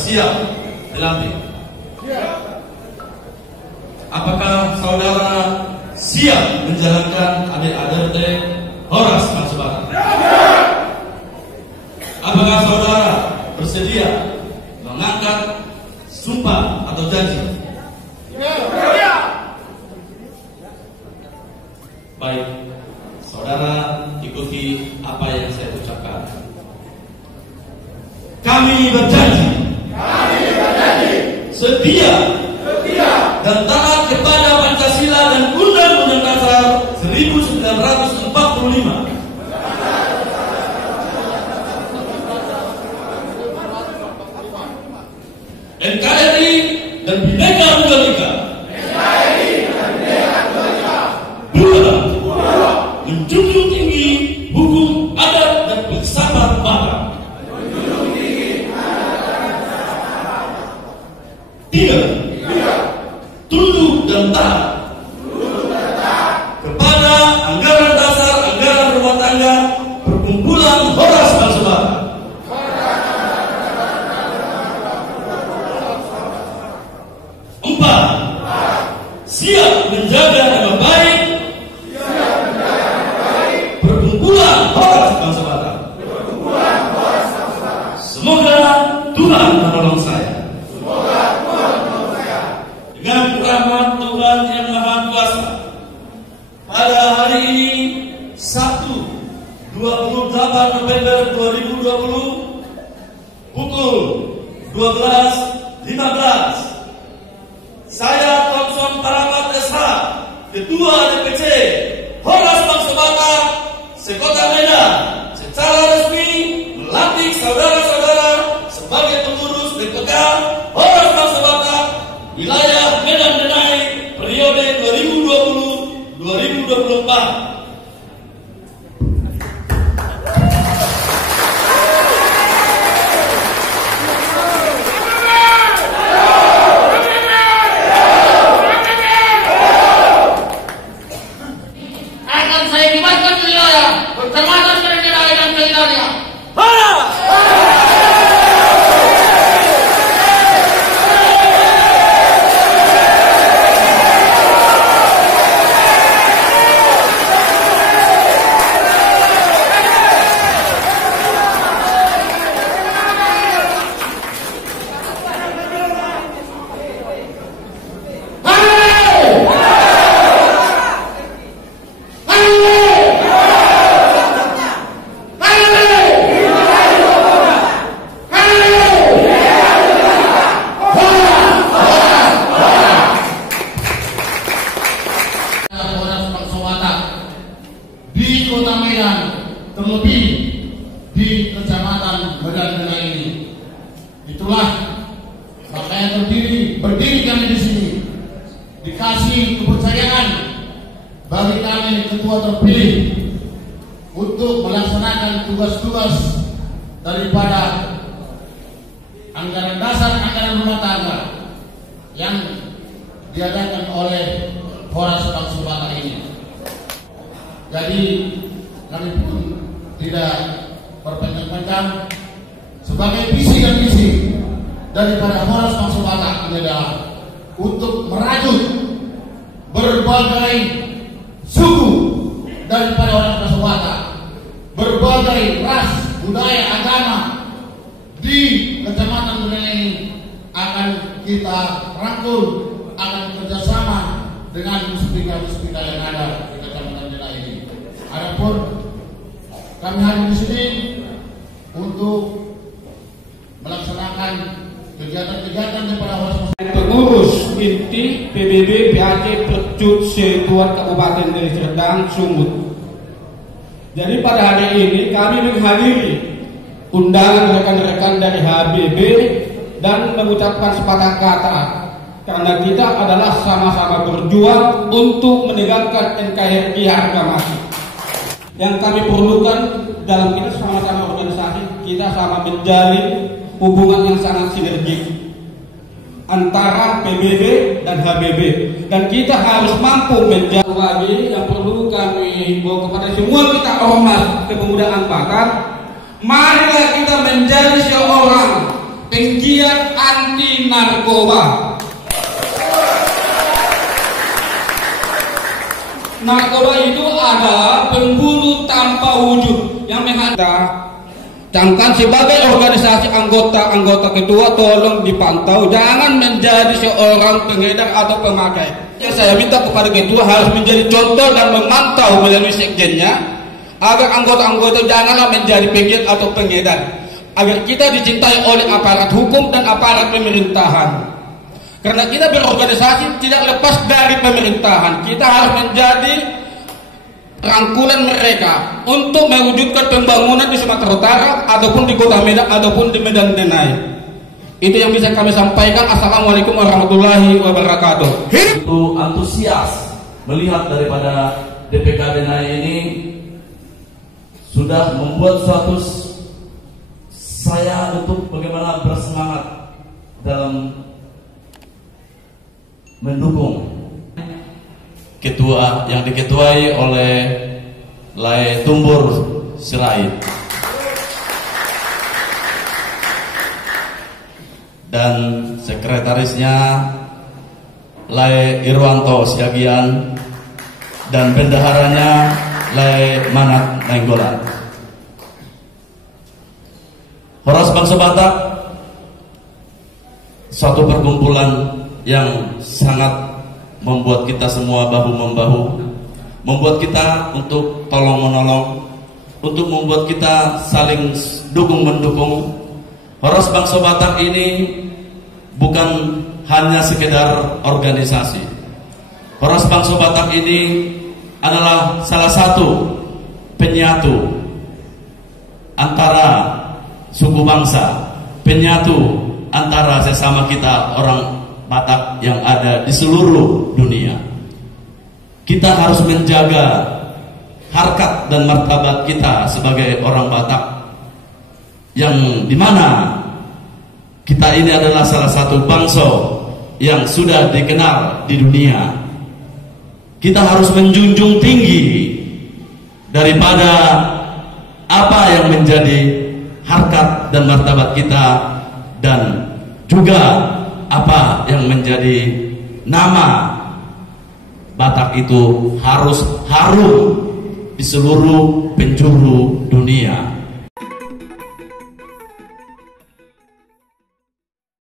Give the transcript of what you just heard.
siap dilantik? Apakah saudara siap menjalankan ADART Horas Mansubara? Apakah saudara bersedia mengangkat sumpah atau janji? Baik, saudara ikuti apa yang saya ucapkan. Kami berjanji setia dan taat kepada Pancasila dan Undang-Undang Dasar 1945, NKRI dan Bhinneka Tunggal Ika. Dua, menjunjung tinggi hukum adat dan bersahabat. Tiga, tunduk dan taat kepada anggaran dasar anggaran rumah tangga perkumpulan Horas Mansubara. Empat, siap menjaga nama baik perkumpulan Horas Mansubara. Semoga Tuhan menolong saya. Dengan rahmat Tuhan yang Maha Kuasa, pada hari ini Sabtu 28 November 2020 pukul 12.15, saya Thomson Parapat SH, Ketua DPC Horas Mansubara Sekota Medan, secara resmi melantik saudara-saudara sebagai pengurus DPK Horas Mansubara wilayah Medan Denai periode 2020-2024. Akan saya libatkan wilayah kecamatan Medan Denai dan sekitarnya. Di Kota Medan, terlebih di Kecamatan Medan Denai ini. Itulah makanya berdiri kami di sini, dikasih kepercayaan bagi kami ketua terpilih untuk melaksanakan tugas-tugas daripada anggaran dasar anggaran rumah tangga yang diadakan oleh Horas Mansubara ini. Jadi kami pun tidak berpanjang-panjang, sebagai visi dan misi daripada Horas Mansubara ini adalah untuk merajut berbagai suku daripada orang Mansubara, berbagai ras, budaya, agama di Kecamatan Medan ini akan kita rangkul, akan kerjasama dengan muspika-muspika yang ada di Kecamatan Medan ini. Adapun kami hadir di sini untuk melaksanakan kegiatan-kegiatan daripada Horas Mansubara. Pengurus inti PBB PAC Percut Setuan Kabupaten Deli Serdang, Sumut. Jadi pada hari ini kami menghadiri undangan rekan-rekan dari HBB dan mengucapkan sepatah kata, karena kita adalah sama-sama berjuang untuk menegakkan NKRI harga mati. Yang kami perlukan dalam kita sama-sama organisasi, kita sama menjalin hubungan yang sangat sinergis antara PBB dan HBB, dan kita harus mampu menjaga. Lagi yang perlu kami bawa kepada semua kita ormas kepemudaan bakat, marilah kita menjadi seorang penggiat anti narkoba. Narkoba itu adalah pemburu tanpa wujud yang camkan sebagai organisasi anggota ketua, tolong dipantau, jangan menjadi seorang pengedar atau pemakai. Yang saya minta kepada ketua harus menjadi contoh dan memantau melalui sekjennya agar anggota-anggota janganlah menjadi pengedar atau pengedar, agar kita dicintai oleh aparat hukum dan aparat pemerintahan. Karena kita berorganisasi tidak lepas dari pemerintahan, kita harus menjadi rangkulan mereka untuk mewujudkan pembangunan di Sumatera Utara ataupun di Kota Medan ataupun di Medan Denai. Itu yang bisa kami sampaikan. Assalamualaikum warahmatullahi wabarakatuh. Itu antusias melihat daripada DPK Denai ini sudah membuat suatu saya untuk bagaimana bersemangat dalam mendukung ketua yang diketuai oleh Lai Tumbur Sirait dan sekretarisnya Lai Irwanto Siagian dan bendaharanya Lai Manat Nainggolan. Horas Bangsa Batak suatu perkumpulan yang sangat membuat kita semua bahu-membahu, membuat kita untuk tolong-menolong, untuk membuat kita saling dukung-mendukung. Horas Bangsa Batak ini bukan hanya sekedar organisasi. Horas Bangsa Batak ini adalah salah satu penyatu antara suku bangsa, penyatu antara sesama kita orang Batak yang ada di seluruh dunia. Kita harus menjaga harkat dan martabat kita sebagai orang Batak, yang dimana kita ini adalah salah satu bangsa yang sudah dikenal di dunia. Kita harus menjunjung tinggi daripada apa yang menjadi harkat dan martabat kita, dan juga apa yang menjadi nama Batak itu harus harum di seluruh penjuru dunia.